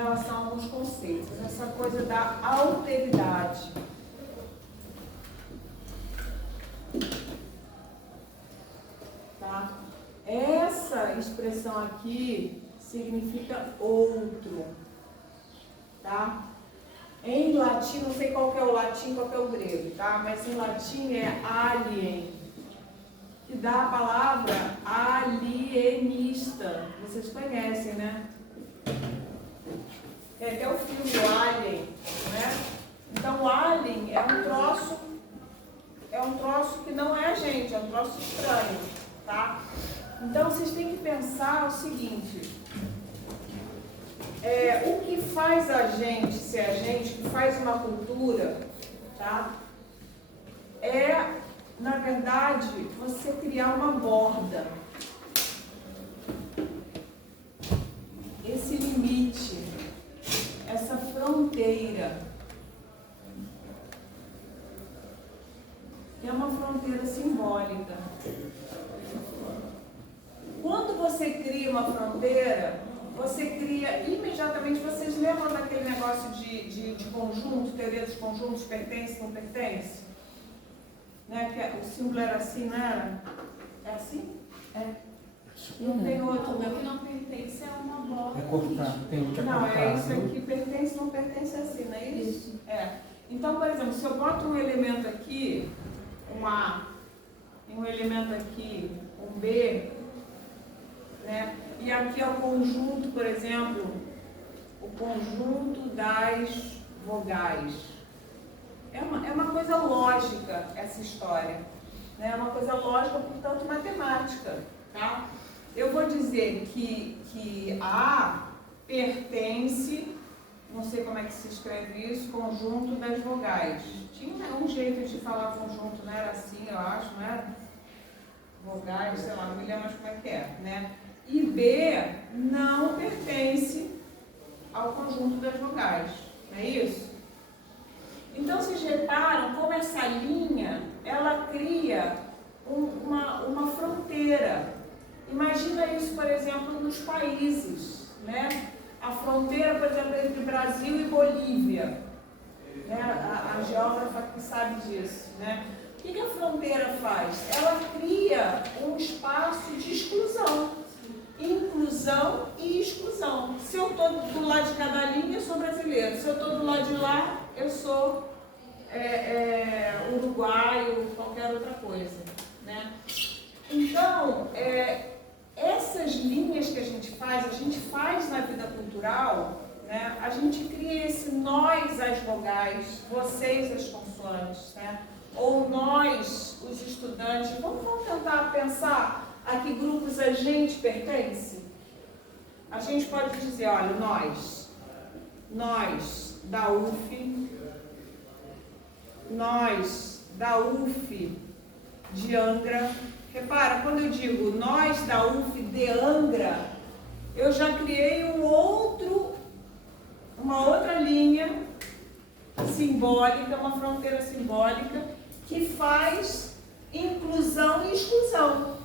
relação a alguns conceitos. Essa coisa da alteridade. Tá? Essa expressão aqui significa outro. Tá? Em latim, não sei qual que é o latim, qual que é o grego, tá? Mas em latim é alien, que dá a palavra alienista. Vocês conhecem, né? É até o filme o Alien, né? Então o alien é um troço que não é a gente, é um troço estranho, tá? Então vocês têm que pensar o seguinte: o que faz a gente ser a gente, o que faz uma cultura, tá? É, na verdade, você criar uma borda. Esse limite, essa fronteira, que é uma fronteira simbólica. Quando você cria uma fronteira, você cria imediatamente. Vocês lembram daquele negócio de conjunto, teoria dos conjuntos, pertence, não pertence? Né? Que o símbolo era assim, não era? É assim? É. Não tem outro. O que não pertence é uma bola. É cortar, tem que Não, cortar. é isso aqui, pertence, não pertence assim, não é isso? É. Então, por exemplo, se eu boto um elemento aqui, um A, e um elemento aqui, um B, né? E aqui é o conjunto, por exemplo, o conjunto das vogais. É uma coisa lógica essa história, né? É uma coisa lógica, portanto, matemática, tá? Eu vou dizer que A pertence, não sei como é que se escreve isso, conjunto das vogais. Tinha um jeito de falar conjunto, não era assim, eu acho, não era? Vogais, sei lá, não me lembro mais como é que é, né? E B não pertence ao conjunto das vogais, não é isso? Então, vocês reparam como essa linha, ela cria uma fronteira. Imagina isso, por exemplo, nos países, né? A fronteira, por exemplo, entre Brasil e Bolívia, né? A geógrafa que sabe disso, né? O que a fronteira faz? Ela cria um espaço de exclusão, inclusão e exclusão. Se eu estou do lado de cada linha, eu sou brasileiro. Se eu estou do lado de lá, eu sou uruguaio, qualquer outra coisa, né? Então, essas linhas que a gente faz na vida cultural, né? A gente cria esse nós as vogais, vocês as consoantes, né? Ou nós, os estudantes. Vamos tentar pensar a que grupos a gente pertence? A gente pode dizer, olha, nós da UF, nós da UF de Angra. Repara, quando eu digo nós da UF de Angra, eu já criei uma outra linha simbólica, uma fronteira simbólica que faz inclusão e exclusão.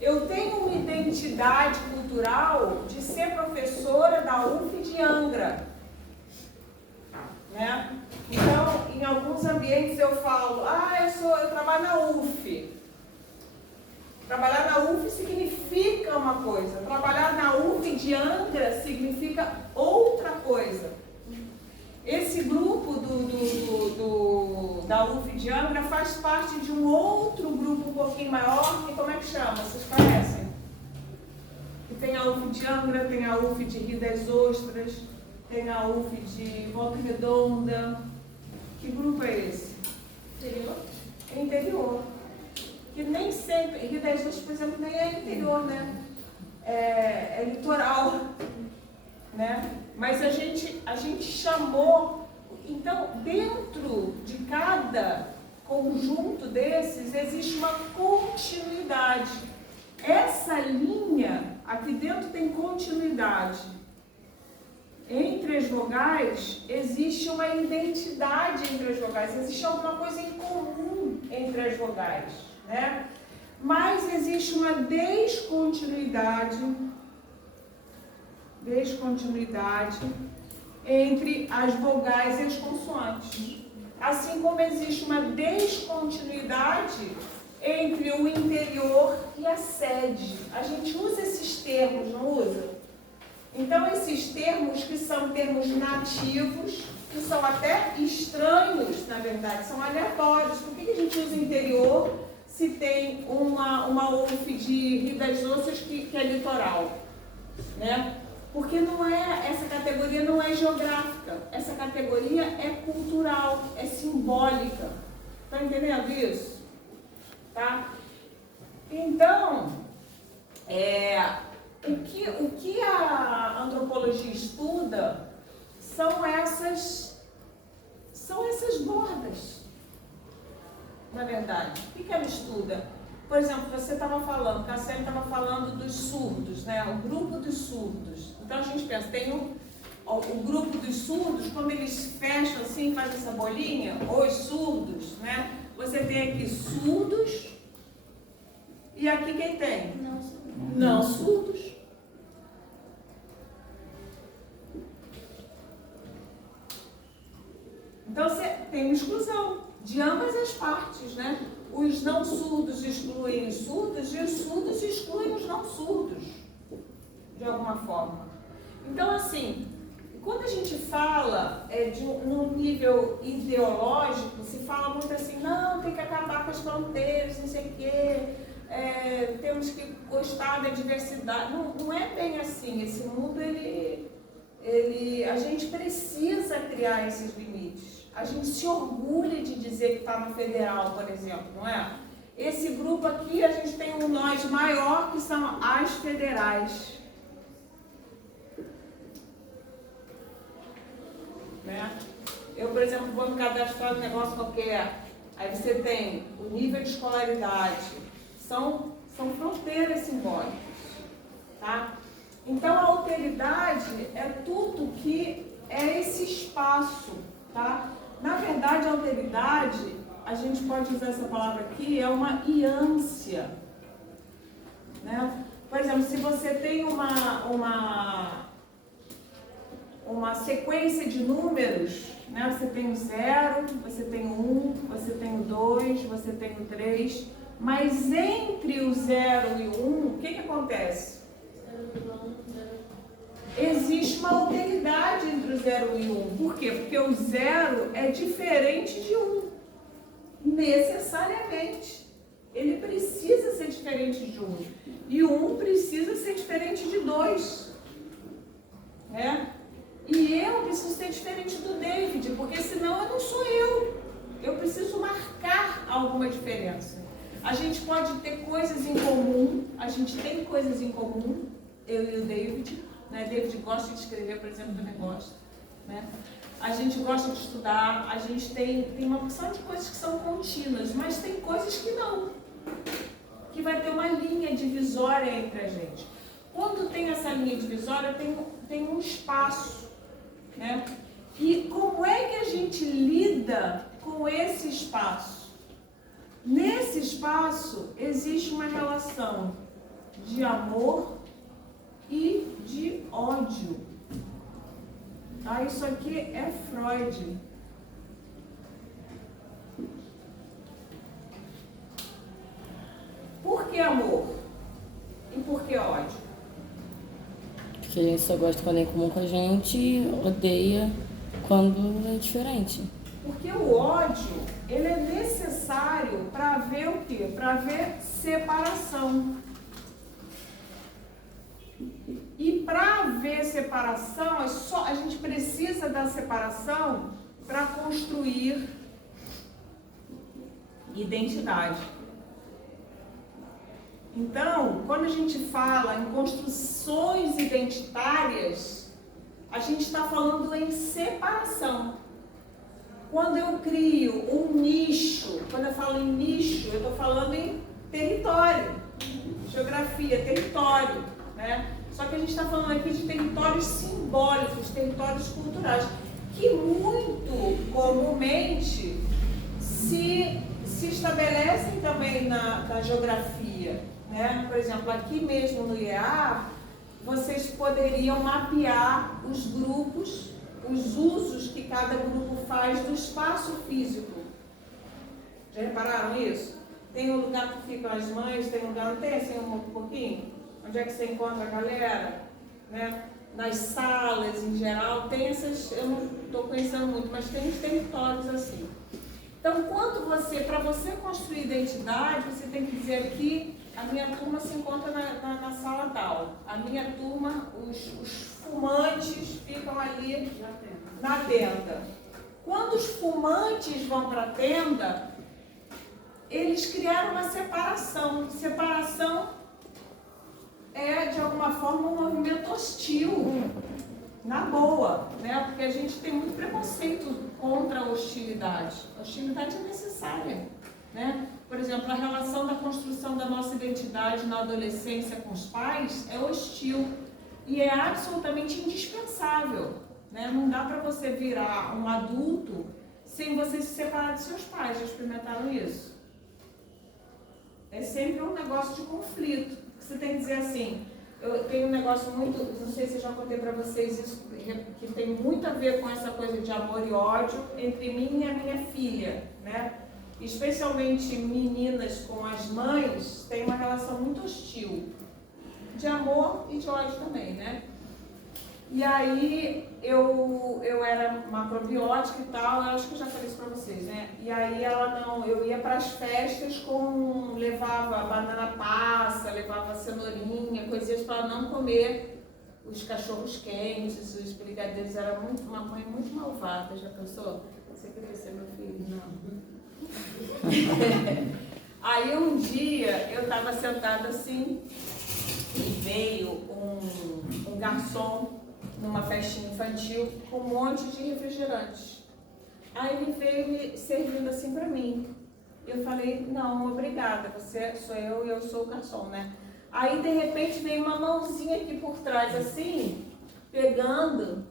Eu tenho uma identidade cultural de ser professora da UF de Angra, né? Então, em alguns ambientes eu falo, eu trabalho na UF. Trabalhar na UF significa uma coisa, trabalhar na UF de Angra significa outra coisa. Esse grupo da UF de Angra faz parte de um outro grupo um pouquinho maior, que como é que chama? Vocês conhecem? Que tem a UF de Angra, tem a UF de Rio das Ostras, tem a UF de Volta Redonda. Que grupo é esse? Interior? É interior. Que nem sempre, Rio das Ostras, por exemplo, nem é interior, né? É litoral, né? Mas a gente chamou. Então, dentro de cada conjunto desses, existe uma continuidade. Essa linha, aqui dentro tem continuidade. Entre as vogais, existe uma identidade entre as vogais, existe alguma coisa em comum entre as vogais, né? Mas existe uma descontinuidade entre as vogais e as consoantes. Assim como existe uma descontinuidade entre o interior e a sede. A gente usa esses termos, não usa? Então, esses termos que são termos nativos, que são até estranhos, na verdade, são aleatórios. Por que a gente usa interior se tem uma UF de Rio das Ostras que é litoral? Né? Porque não é, essa categoria não é geográfica, essa categoria é cultural, é simbólica. Está entendendo isso? Tá? Então, o que a antropologia estuda são essas bordas, na verdade. O que ela estuda? Por exemplo, você estava falando, Cassiane estava falando dos surdos, né? O grupo dos surdos. Então a gente pensa, tem o grupo dos surdos, quando eles fecham assim, fazem essa bolinha, os surdos, né? Você tem aqui surdos e aqui quem tem? Não surdos. Então você tem uma exclusão de ambas as partes, né? Os não surdos excluem os surdos e os surdos excluem os não surdos, de alguma forma. Então, assim, quando a gente fala num nível ideológico, se fala muito assim, não, tem que acabar com as fronteiras, não sei o quê, temos que gostar da diversidade. Não é bem assim. Esse mundo, a gente precisa criar esses limites. A gente se orgulha de dizer que está no federal, por exemplo, não é? Esse grupo aqui, a gente tem um nós maior, que são as federais. Né? Eu, por exemplo, vou me cadastrar um negócio qualquer, aí você tem o nível de escolaridade, são fronteiras simbólicas, tá? Então, a alteridade é tudo que é esse espaço, tá? Na verdade, a alteridade, a gente pode usar essa palavra aqui, é uma iância, né? Por exemplo, se você tem uma sequência de números, né? Você tem o 0, você tem o 1, você tem o 2, você tem o 3, mas entre o 0 e o 1, o que acontece? Existe uma alteridade entre o 0 e o 1. Por quê? Porque o 0 é diferente de 1. Necessariamente. Ele precisa ser diferente de 1. E o 1 precisa ser diferente de 2. Né? E eu preciso ser diferente do David, porque senão eu não sou eu. Eu preciso marcar alguma diferença. A gente pode ter coisas em comum, a gente tem coisas em comum, eu e o David. Né? David gosta de escrever, por exemplo, também gosta. Né? A gente gosta de estudar, a gente tem uma porção de coisas que são contínuas, mas tem coisas que não. Que vai ter uma linha divisória entre a gente. Quando tem essa linha divisória, tem um espaço. Né? E como é que a gente lida com esse espaço? Nesse espaço existe uma relação de amor e de ódio. Tá? Isso aqui é Freud. Por que amor? E por que ódio? Porque a gente só gosta quando é comum com a gente e odeia quando é diferente. Porque o ódio, ele é necessário para haver o quê? Para haver separação. E para haver separação, a gente precisa da separação para construir identidade. Então, quando a gente fala em construções identitárias, a gente está falando em separação. Quando eu crio um nicho, quando eu falo em nicho, eu estou falando em território, geografia, território, né? Só que a gente está falando aqui de territórios simbólicos, territórios culturais, que muito comumente se estabelecem também na geografia. Né? Por exemplo, aqui mesmo no IEA, vocês poderiam mapear os grupos, os usos que cada grupo faz do espaço físico. Já repararam isso? Tem um lugar que ficam as mães, tem um lugar, não tem assim um pouquinho? Onde é que você encontra a galera? Né? Nas salas, em geral, tem essas, eu não estou conhecendo muito, mas tem territórios assim. Então, para você construir identidade, você tem que dizer aqui, a minha turma se encontra na sala tal. A minha turma, os fumantes ficam ali na tenda. Quando os fumantes vão para a tenda, eles criaram uma separação. Separação é, de alguma forma, um movimento hostil, na boa, né? Porque a gente tem muito preconceito contra a hostilidade. A hostilidade é necessária, né? Por exemplo, a relação da construção da nossa identidade na adolescência com os pais é hostil e é absolutamente indispensável, né? Não dá para você virar um adulto sem você se separar de seus pais. Já experimentaram isso? É sempre um negócio de conflito. Você tem que dizer assim, eu tenho um negócio muito, não sei se eu já contei para vocês isso, que tem muito a ver com essa coisa de amor e ódio entre mim e a minha filha, né? Especialmente meninas com as mães têm uma relação muito hostil, de amor e de ódio também, né? E aí eu era macrobiótica e tal, eu acho que eu já falei isso pra vocês, né? E aí eu ia para as festas levava banana passa, levava cenourinha, coisinhas para não comer os cachorros quentes, os brigadeiros. Era uma mãe muito malvada, já pensou? Você queria ser meu filho? Não. Aí um dia eu estava sentada assim e veio um garçom numa festinha infantil com um monte de refrigerantes. Aí ele veio me servindo assim pra mim. Eu falei, não, obrigada, você sou eu e eu sou o garçom, né? Aí de repente veio uma mãozinha aqui por trás assim, pegando,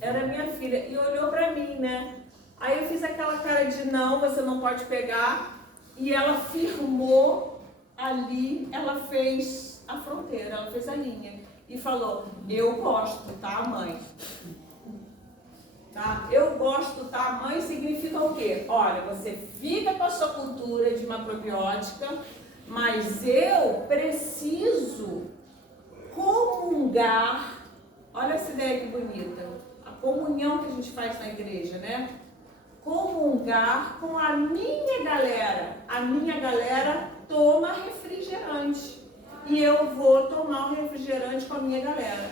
era minha filha, e olhou pra mim, né? Aí eu fiz aquela cara de não, você não pode pegar, e ela firmou ali, ela fez a fronteira, ela fez a linha. E falou, eu gosto, tá, mãe? Tá? Eu gosto, tá, mãe? Significa o quê? Olha, você fica com a sua cultura de macrobiótica, mas eu preciso comungar. Olha essa ideia que bonita. A comunhão que a gente faz na igreja, né? Comungar com a minha galera. A minha galera toma refrigerante. E eu vou tomar um refrigerante com a minha galera.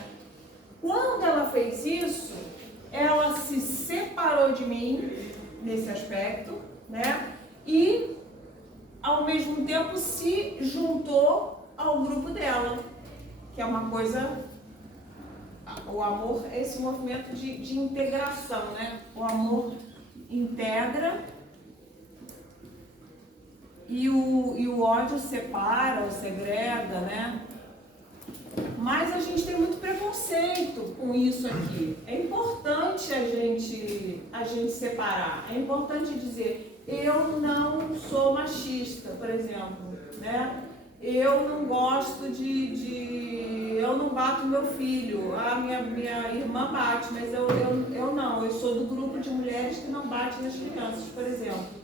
Quando ela fez isso, ela se separou de mim, nesse aspecto, né? E, ao mesmo tempo, se juntou ao grupo dela, que é uma coisa... O amor é esse movimento de integração, né? O amor integra e o ódio separa, ou segrega, né? Mas a gente tem muito preconceito com isso aqui. É importante a gente separar. É importante dizer, eu não sou machista, por exemplo, né? Eu não gosto eu não bato meu filho. A minha irmã bate, mas eu não. Eu sou do grupo de mulheres que não bate nas crianças, por exemplo.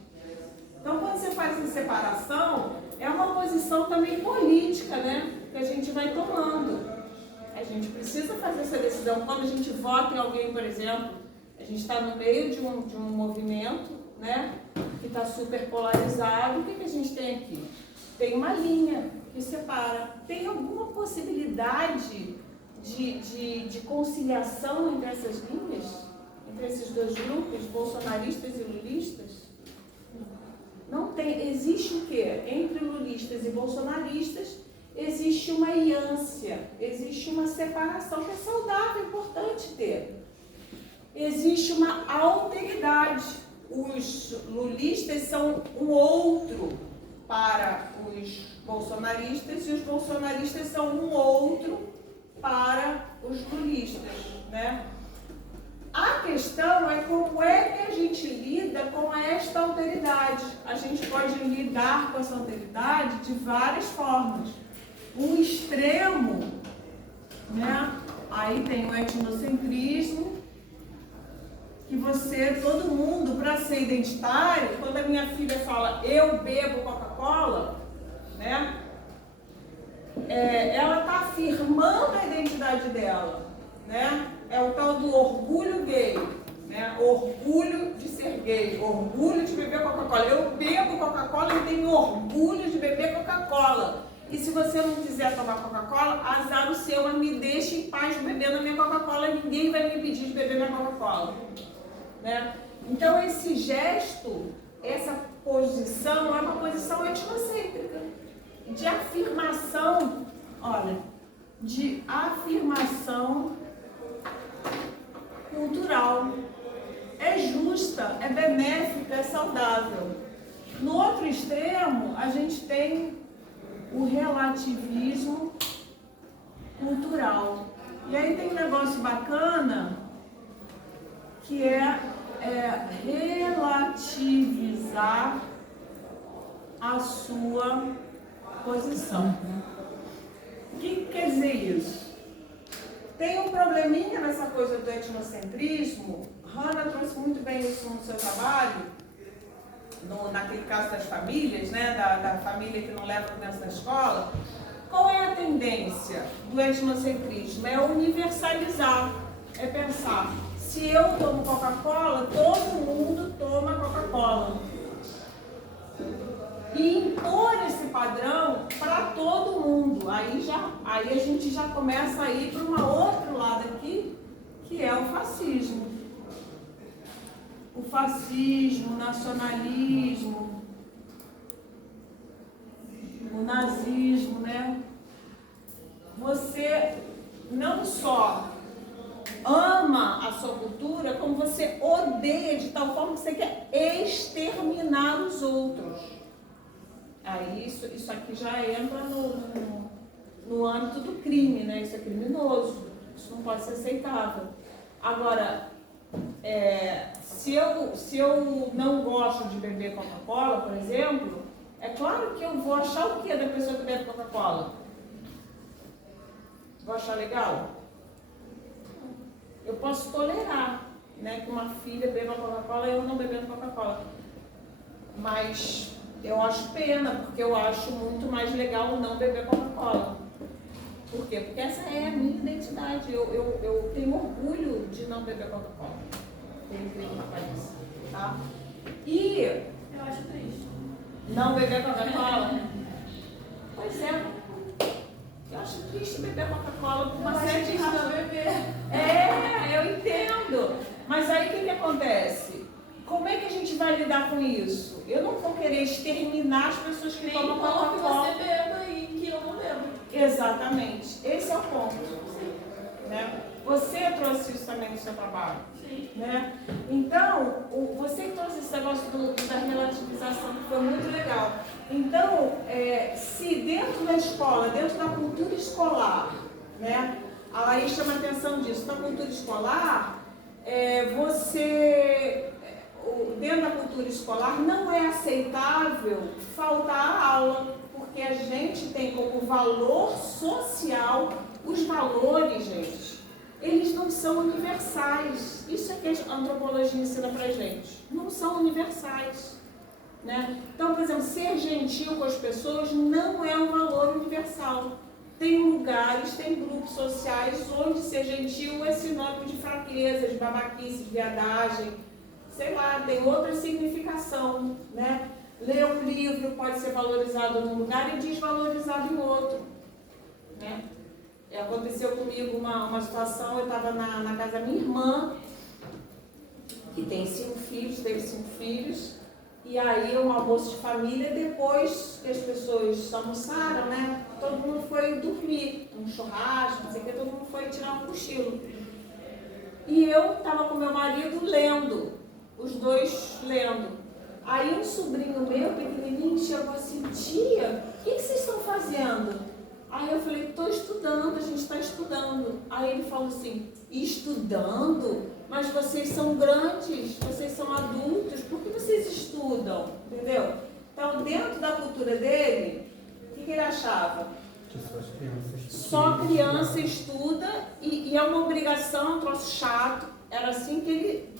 Então, quando você faz essa separação, é uma posição também política, né? Que a gente vai tomando. A gente precisa fazer essa decisão. Quando a gente vota em alguém, por exemplo, a gente está no meio de um movimento, né? Que está super polarizado. O que a gente tem aqui? Tem uma linha que separa. Tem alguma possibilidade de conciliação entre essas linhas? Entre esses dois grupos, bolsonaristas e lulistas? Não tem. Existe o quê? Entre lulistas e bolsonaristas, existe uma aliança, existe uma separação que é saudável, é importante ter. Existe uma alteridade. Os lulistas são um outro para os bolsonaristas e os bolsonaristas são um outro para os lulistas, né? A questão é como é que a gente lida com esta alteridade. A gente pode lidar com essa alteridade de várias formas. Um extremo, né? Aí tem o etnocentrismo, que todo mundo, para ser identitário, quando a minha filha fala eu bebo Coca-Cola, né? Ela está afirmando a identidade dela, né? É o tal do orgulho gay, né? Orgulho de ser gay, orgulho de beber Coca-Cola. Eu bebo Coca-Cola e tenho orgulho de beber Coca-Cola. E se você não quiser tomar Coca-Cola, azar o seu, mas me deixe em paz bebendo a minha Coca-Cola, ninguém vai me impedir de beber minha Coca-Cola, né? Então esse gesto, essa posição é uma posição etnocêntrica, de afirmação, olha, de afirmação cultural. É justa, é benéfica, é saudável. No outro extremo, a gente tem o relativismo cultural. E aí tem um negócio bacana que é relativizar a sua posição. O que quer dizer isso? Tem um probleminha nessa coisa do etnocentrismo. Hannah trouxe muito bem isso no seu trabalho, naquele caso das famílias, né? Da família que não leva a criança na escola. Qual é a tendência do etnocentrismo? É universalizar, é pensar, se eu tomo Coca-Cola, todo mundo toma Coca-Cola. E impor esse padrão para todo mundo. Aí a gente já começa a ir para um outro lado aqui, que é o fascismo. O fascismo, o nacionalismo, o nazismo, né? Você não só ama a sua cultura, como você odeia de tal forma que você quer exterminar os outros. Aí isso aqui já entra no âmbito do crime, né? Isso é criminoso, isso não pode ser aceitável. Agora, se eu não gosto de beber Coca-Cola, por exemplo, é claro que eu vou achar o que da pessoa que bebe Coca-Cola? Vou achar legal? Eu posso tolerar, né, que uma filha beba Coca-Cola e eu não bebendo Coca-Cola. Mas eu acho pena, porque eu acho muito mais legal não beber Coca-Cola. Por quê? Porque essa é a minha identidade. Eu tenho orgulho de não beber Coca-Cola. Tem incrível que pareça, tá? E Eu acho triste. não beber Coca-Cola? Pois é. Eu acho triste beber Coca-Cola por uma série de razões. Eu entendo. Mas aí o que acontece? Como é que a gente vai lidar com isso? Eu não vou querer exterminar as pessoas que tomam Coca-Cola. Que você beba e que eu não bebo. Exatamente. Esse é o ponto. Né? Você trouxe isso também no seu trabalho. Sim. Né? Então, você que trouxe esse negócio da relativização, que foi muito legal. Então, se dentro da escola, dentro da cultura escolar, né? A Laís chama a atenção disso, na cultura escolar, dentro da cultura escolar não é aceitável faltar a aula, porque a gente tem como valor social os valores, gente. Eles não são universais. Isso é que a antropologia ensina pra gente. Não são universais. Né? Então, por exemplo, ser gentil com as pessoas não é um valor universal. Tem lugares, tem grupos sociais onde ser gentil é sinônimo de fraqueza, de babaquice, de viadagem. Sei lá, tem outra significação. Né? Ler um livro pode ser valorizado num lugar e desvalorizado em outro. Né? Aconteceu comigo uma situação, eu estava na casa da minha irmã, que tem 5 filhos, teve 5 filhos, e aí um almoço de família, depois que as pessoas almoçaram, né, todo mundo foi dormir, um churrasco, não sei o que, todo mundo foi tirar um cochilo. E eu estava com meu marido lendo, os dois lendo. Aí um sobrinho meu, pequenininho, chegou assim, tia, o que vocês estão fazendo? Aí eu falei, estou estudando, a gente está estudando. Aí ele falou assim, estudando? Mas vocês são grandes, vocês são adultos, por que vocês estudam? Entendeu? Então, dentro da cultura dele, o que ele achava? Que só as crianças Só criança estuda e é uma obrigação, um troço chato. era assim que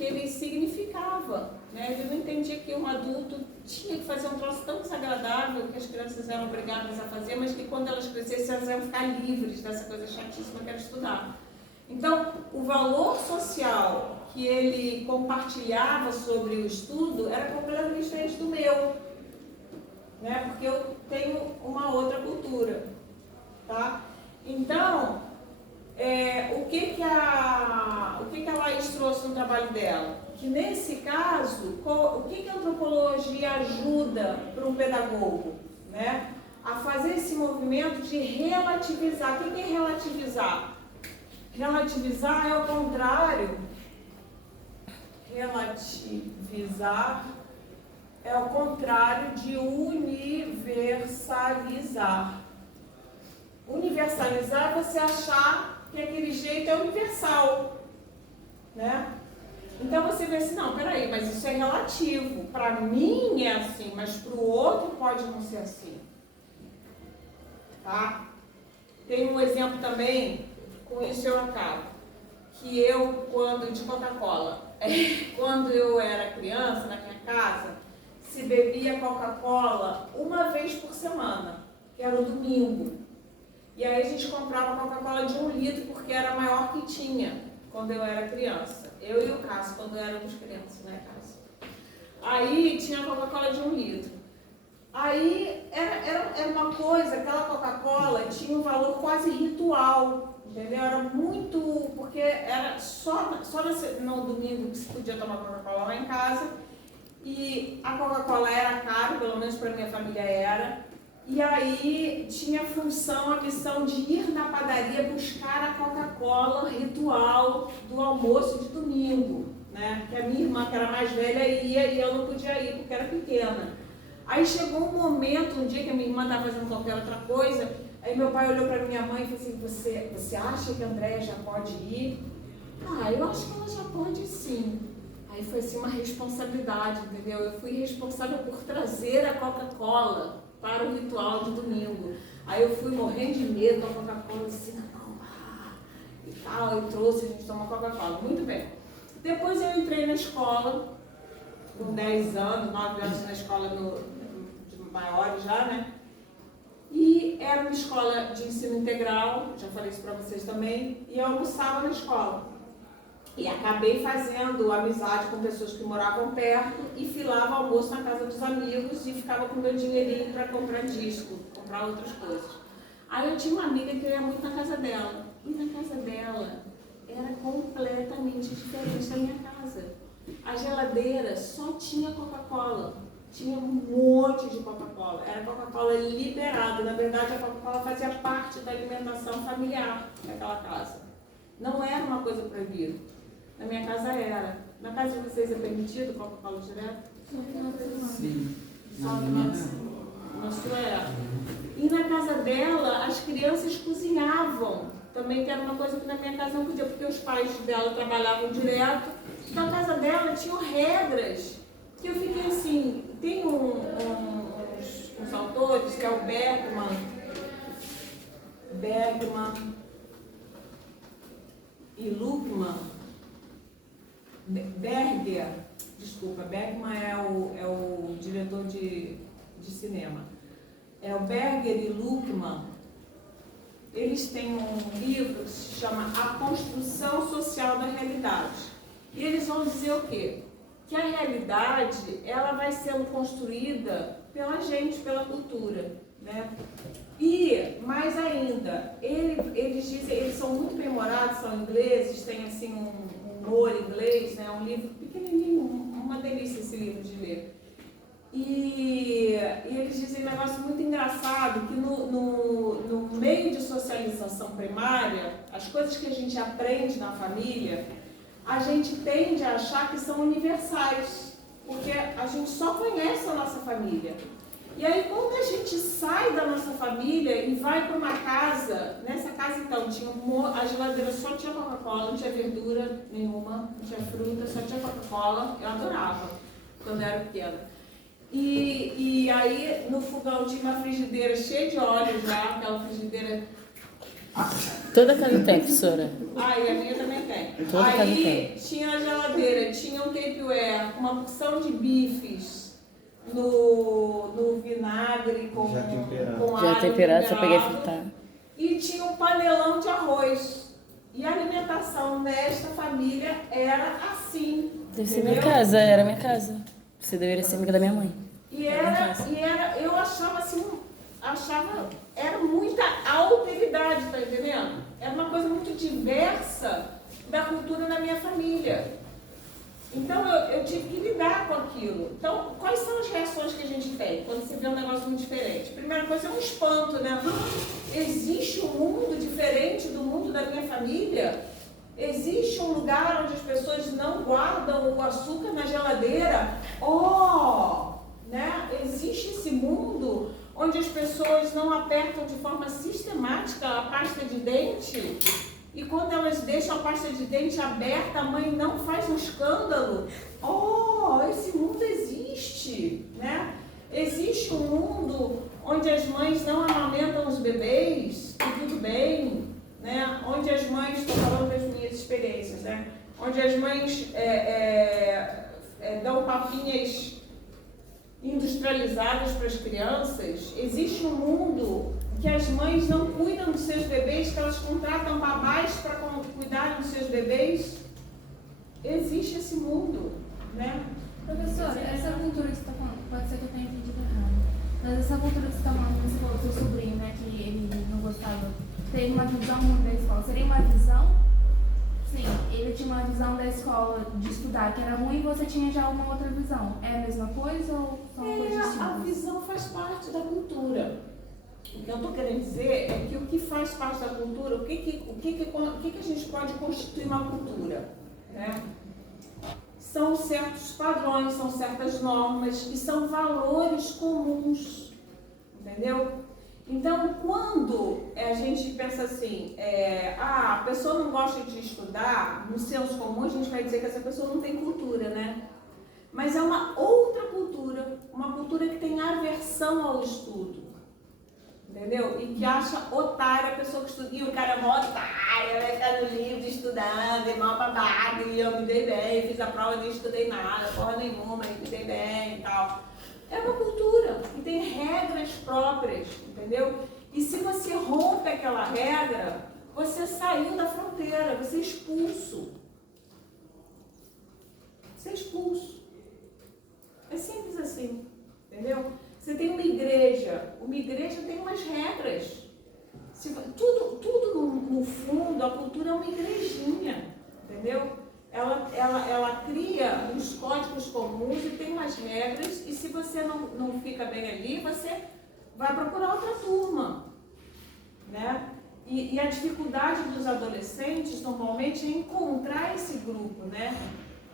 ele significava, né? Ele não entendia que um adulto tinha que fazer um troço tão desagradável que as crianças eram obrigadas a fazer, mas que quando elas crescessem elas iam ficar livres dessa coisa chatíssima que era estudar. Então, o valor social que ele compartilhava sobre o estudo era completamente diferente do meu, né? Porque eu tenho uma outra cultura, tá? Então, o que a Laís trouxe no trabalho dela? Que nesse caso, o que a antropologia ajuda para um pedagogo, né? A fazer esse movimento de relativizar. O que é relativizar? Relativizar é o contrário. Relativizar é o contrário de universalizar. Universalizar é você achar que aquele jeito é universal, né? Então você vê assim, não, peraí, mas isso é relativo. Para mim é assim, mas para o outro pode não ser assim. Tá? Tem um exemplo também, com isso eu acabo, que de Coca-Cola, quando eu era criança, na minha casa, se bebia Coca-Cola uma vez por semana, que era o domingo. E aí a gente comprava Coca-Cola de 1 litro, porque era a maior que tinha, quando eu era criança. Eu e o Cássio, quando éramos crianças, né, Cássio? Aí tinha Coca-Cola de 1 litro. Aí era uma coisa, aquela Coca-Cola tinha um valor quase ritual, entendeu? Era muito, porque era só no domingo que se podia tomar Coca-Cola lá em casa. E a Coca-Cola era cara, pelo menos para minha família era. E aí tinha a missão de ir na padaria buscar a Coca-Cola ritual do almoço de domingo, né? Que a minha irmã, que era mais velha, ia e eu não podia ir porque era pequena. Aí chegou um momento, um dia que a minha irmã estava fazendo qualquer outra coisa, aí meu pai olhou para minha mãe e falou assim, você acha que a Andréia já pode ir? Ah, eu acho que ela já pode sim. Aí foi assim uma responsabilidade, entendeu? Eu fui responsável por trazer a Coca-Cola para o ritual de domingo. Aí eu fui morrendo de medo com a Coca-Cola, assim, e tal, eu trouxe, a gente tomou Coca-Cola. Muito bem. Depois eu entrei na escola, com 10 anos, 9 anos na escola de maiores já, né? E era uma escola de ensino integral, já falei isso para vocês também, e eu almoçava na escola. E acabei fazendo amizade com pessoas que moravam perto e filava almoço na casa dos amigos e ficava com meu dinheirinho para comprar disco, comprar outras coisas. Aí eu tinha uma amiga que eu ia muito na casa dela. E na casa dela era completamente diferente da minha casa. A geladeira só tinha Coca-Cola. Tinha um monte de Coca-Cola. Era Coca-Cola liberada. Na verdade, a Coca-Cola fazia parte da alimentação familiar daquela casa. Não era uma coisa proibida. Na minha casa era. Na casa de vocês é permitido Coca-Cola direto? Sim. Só na sua era. E na casa dela, as crianças cozinhavam. Também que era uma coisa que na minha casa não podia, porque os pais dela trabalhavam direto. Então, a casa dela tinha regras. Que eu fiquei assim, tem uns autores, que é o Bergman e Luckmann, Bergman é o diretor de cinema. É o Berger e Luckmann. Eles têm um livro que se chama A Construção Social da Realidade. E eles vão dizer o quê? Que a realidade, ela vai sendo construída pela gente, pela cultura, né? E, mais ainda, eles dizem, eles são muito bem-humorados, são ingleses, têm assim um humor inglês, né? Um livro pequenininho, uma delícia esse livro de ler. E eles dizem um negócio muito engraçado, que no meio de socialização primária, as coisas que a gente aprende na família, a gente tende a achar que são universais, porque a gente só conhece a nossa família. E aí, quando a gente sai da nossa família e vai para uma casa, nessa casa então, a geladeira só tinha Coca-Cola, não tinha verdura nenhuma, não tinha fruta, só tinha Coca-Cola, eu adorava, quando eu era pequena. E aí, no fogão tinha uma frigideira cheia de óleo já, aquela frigideira Toda casa tem, professora. Ah, e a minha também tem. Toda casa Aí tem. tinha a geladeira, tinha um Tupperware com uma porção de bifes no vinagre com, Já temperado. com Já alho temperado, só peguei e temperado. fritar. E tinha um panelão de arroz. E a alimentação nesta família era assim. Deve ser entendeu? minha casa, era minha casa. Você deveria ser amiga da minha mãe. Eu achava assim, era muita alteridade, tá entendendo? Era uma coisa muito diversa da cultura da minha família. Então eu tive que lidar com aquilo. Então, quais são as reações que a gente tem quando você vê um negócio muito diferente? Primeira coisa é um espanto, né? Existe um mundo diferente do mundo da minha família? Existe um lugar onde as pessoas não guardam o açúcar na geladeira? Né? Existe esse mundo onde as pessoas não apertam de forma sistemática a pasta de dente? E quando elas deixam a pasta de dente aberta, a mãe não faz um escândalo? Esse mundo existe, né? Existe um mundo onde as mães não amamentam os bebês, e tudo bem, né? Onde as mães, estou falando das minhas experiências, né? Onde as mães dão papinhas industrializadas para as crianças. Existe um mundo que as mães não cuidam dos seus bebês, que elas contratam babás para cuidar dos seus bebês. Existe esse mundo, né? Professora, essa cultura que você está falando, pode ser que eu tenha entendido errado, mas essa cultura que você está falando, você falou do seu sobrinho, né, que ele não gostava, teve uma visão ruim da escola. Seria uma visão? Sim, ele tinha uma visão da escola de estudar que era ruim e você tinha já uma outra visão. É a mesma coisa ou são coisas distintas? A visão faz parte da cultura. O que eu estou querendo dizer é que o que faz parte da cultura, o que a gente pode constituir uma cultura, né? São certos padrões, são certas normas e são valores comuns, entendeu? Então, quando a gente pensa assim, a pessoa não gosta de estudar, no senso comum a gente vai dizer que essa pessoa não tem cultura, né? Mas é uma outra cultura, uma cultura que tem aversão ao estudo. Entendeu? E que acha otária a pessoa que estuda. E o cara é mó otário, vai ficar no livro estudando, é mó babado, e eu me dei bem, fiz a prova e nem estudei nada, porra nenhuma, e me dei bem e tal. É uma cultura e tem regras próprias, entendeu? E se você rompe aquela regra, você saiu da fronteira, você é expulso. Você é expulso. É simples assim, entendeu? Você tem uma igreja tem umas regras. Tudo no fundo, a cultura é uma igrejinha, entendeu? Ela cria uns códigos comuns e tem umas regras, e se você não fica bem ali, você vai procurar outra turma, né? E a dificuldade dos adolescentes, normalmente, é encontrar esse grupo, né?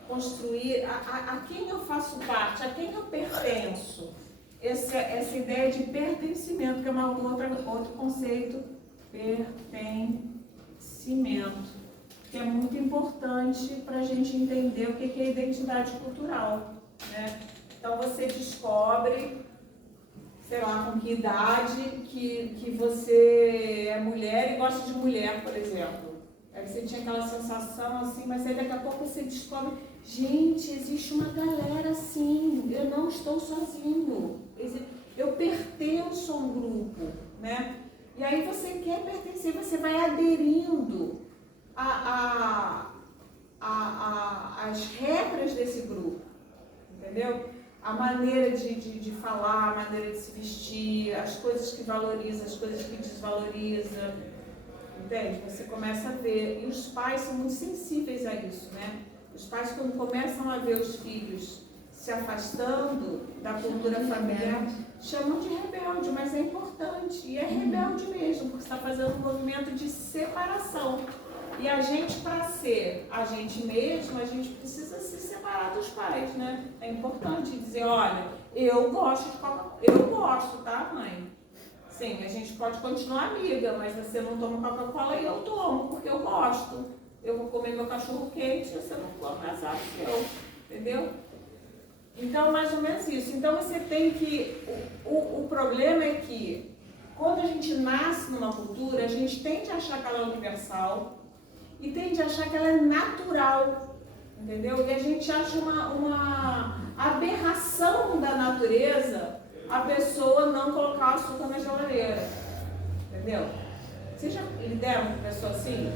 Construir a quem eu faço parte, a quem eu pertenço. Essa ideia de pertencimento, que é outro conceito, pertencimento, que é muito importante para a gente entender o que é identidade cultural, né? Então você descobre, sei lá, com que idade que você é mulher e gosta de mulher, por exemplo. Aí você tinha aquela sensação assim, mas aí daqui a pouco você descobre, gente, existe uma galera assim, eu não estou sozinho, eu pertenço a um grupo, né? E aí você quer pertencer, você vai aderindo às regras desse grupo, entendeu? A maneira de falar, a maneira de se vestir, as coisas que valoriza, as coisas que desvaloriza, entende? Você começa a ver, e os pais são muito sensíveis a isso, né? Os pais, quando começam a ver os filhos se afastando da cultura familiar, chamam de rebelde, mas é importante, e é rebelde mesmo, porque está fazendo um movimento de separação. E a gente, para ser a gente mesmo, a gente precisa se separar dos pais, né? É importante dizer, olha, eu gosto de Coca-Cola, eu gosto, tá, mãe? Sim, a gente pode continuar amiga, mas você não toma Coca-Cola e eu tomo, porque eu gosto. Eu vou comer meu cachorro quente e você não come azar seu, entendeu? Então, mais ou menos isso. Então, você tem que... O problema é que quando a gente nasce numa cultura, a gente tende a achar que ela é universal e tende a achar que ela é natural, entendeu? E a gente acha uma aberração da natureza a pessoa não colocar açúcar na geladeira, entendeu? Vocês já lideram com pessoa assim?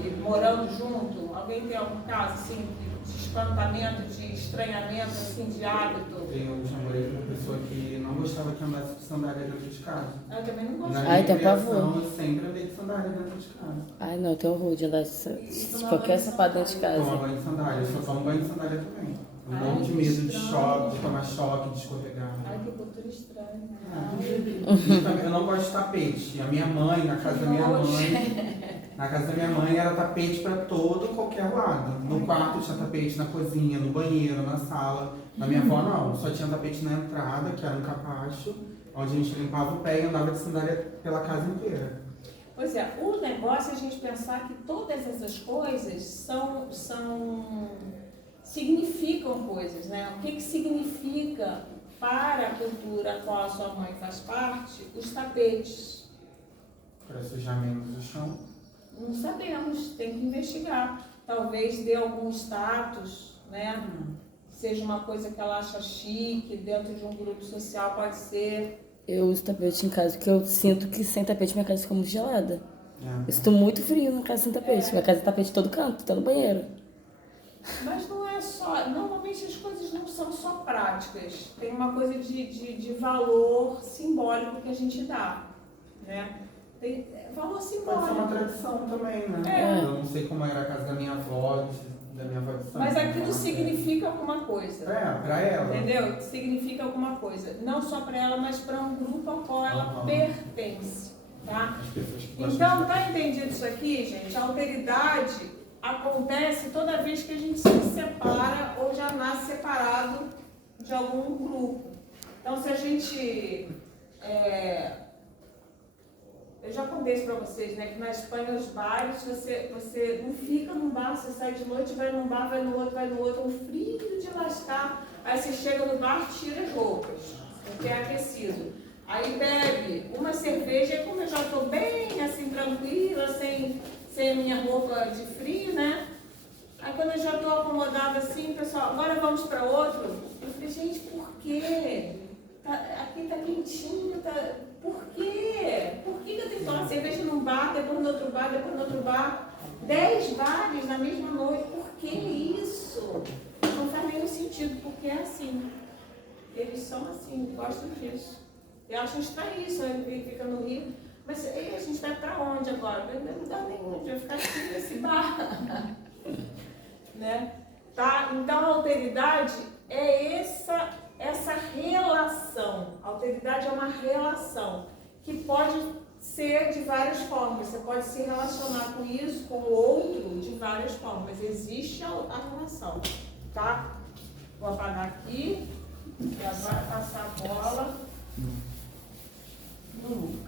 Que, morando junto? Alguém tem algum caso assim de espantamento, de estranhamento, assim, de hábito? Eu já morei com uma pessoa que não gostava que andasse de sandália dentro de casa. Eu também não gosto. Na Ai, minha tem criação, pavor. eu sempre andei de sandália dentro de casa. Ai, não, eu tenho horror de andar de qualquer sapato dentro de Tomar casa. banho de sandália. Eu só tomo banho de sandália também. Eu Ai, morro de que medo de estranho. choque, de tomar choque, de escorregar. Ai, que cultura estranha. Eu não gosto de tapete. A minha mãe, na casa da minha mãe, era tapete para todo e qualquer lado. No quarto tinha tapete, na cozinha, no banheiro, na sala. Na minha avó não, só tinha tapete na entrada, que era um capacho, onde a gente limpava o pé e andava de sandália pela casa inteira. Pois é, o negócio é a gente pensar que todas essas coisas significam coisas, né? O que significa para a cultura a qual a sua mãe faz parte, os tapetes? Para sujar menos o chão. Não sabemos, tem que investigar. Talvez dê algum status, né? Seja uma coisa que ela acha chique, dentro de um grupo social pode ser. Eu uso tapete em casa porque eu sinto que sem tapete minha casa fica muito gelada. É. Eu sinto muito frio na casa sem tapete. Minha casa tem tapete em todo canto, até no banheiro. Mas não é só. Normalmente as coisas não são só práticas. Tem uma coisa de valor simbólico que a gente dá, né? Tem valor Pode ser simbólico. uma tradição também, né? É. Eu não sei como era a casa da minha avó, da minha avó de santo. Mas aquilo significa alguma coisa. É, pra ela. Entendeu? Significa alguma coisa. Não só para ela, mas para um grupo ao qual ela pertence. Tá? As pessoas que gostam Então, tá entendido isso aqui, gente? A alteridade acontece toda vez que a gente se separa ou já nasce separado de algum grupo. Então, se a gente... Eu já contei isso pra vocês, né? Que na Espanha, os bares, você não fica num bar, você sai de noite, vai num bar, vai no outro, um frio de lascar. Aí você chega no bar, tira as roupas, porque é aquecido. Aí bebe uma cerveja, e como eu já estou bem assim, tranquila, sem a minha roupa de frio, né? Aí quando eu já estou acomodada assim, pessoal, agora vamos para outro. Eu falei, gente, por quê? Aqui tá quentinho, tá... Por quê? Por que eu tenho que tomar cerveja num bar, depois no outro bar, depois no outro bar? 10 bares na mesma noite, por que isso? Não faz nenhum sentido, porque é assim. Eles são assim, gostam disso. Eu acho estranho isso, ele fica no Rio. Mas a gente vai pra onde agora? Não vai lugar nenhum, a gente vai ficar aqui nesse bar. Né? Tá? Então a alteridade é essa relação. A alteridade é uma relação que pode ser de várias formas. Você pode se relacionar com isso, com o outro, de várias formas. Existe a relação, tá? Vou apagar aqui e agora passar a bola no Lucas.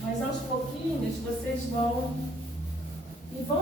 Mas aos pouquinhos vocês vão